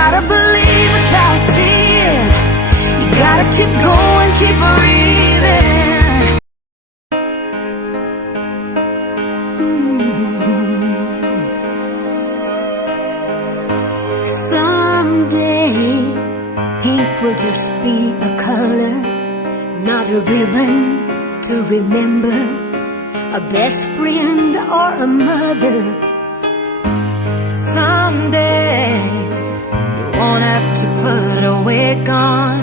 gotta believe without seeing. You gotta keep going, keep breathing. Someday, ink will just be a color, not a ribbon to remember, a best friend or a mother. Someday, you won't have to put a wig on,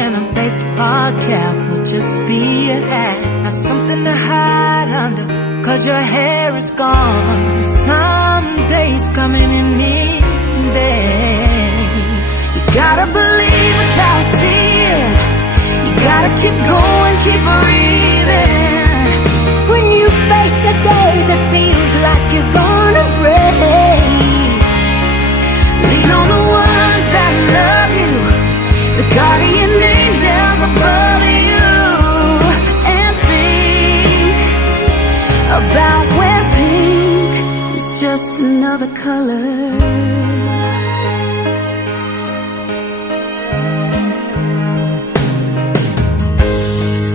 and a baseball cap will just be a hat. Not something to hide under, 'cause your hair is gone. Someday's coming any day. You gotta believe without seeing. You gotta keep going, keep breathing. When you face a day that feels like you're gonna break, lean on the ones that love you, the guardian angels above you, and think about where pink is just another color.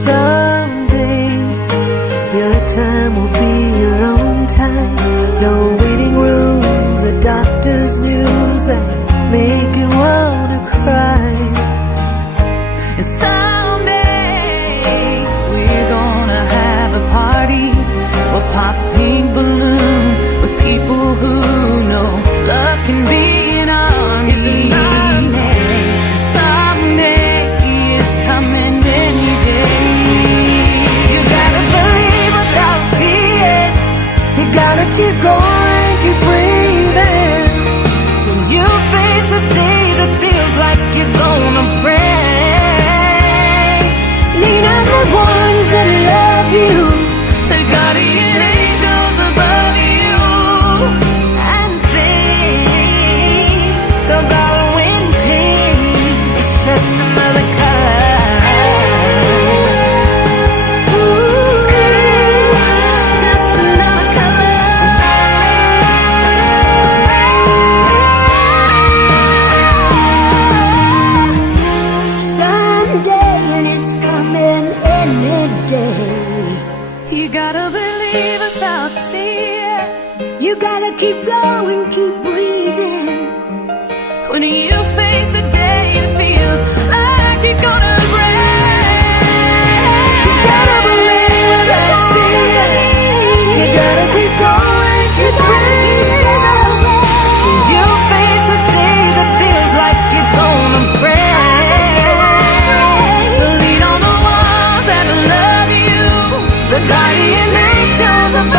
Someday your time will be your own time. No waiting rooms or doctor's news that make you wanna cry. And someday we're gonna have a party. We'll pop pink balloons with people who know love can be an army. Someday is coming any day. You gotta believe without seeing. You gotta keep going, keep breathing. When you face a day that feels like you're gonna break, lean on the ones that love you, the guardian angels above you, and think about when pink is just another color. Ooh, just another color. Someday, and it's coming any day. You gotta believe without seeing. You gotta keep going, keep breathing. When you face a day that feels like you're gonna break, you gotta believe without seeing. You gotta keep going, keep breathing. When you face a day that feels like you're gonna break, so lean on the ones that love you, the guardian angels above.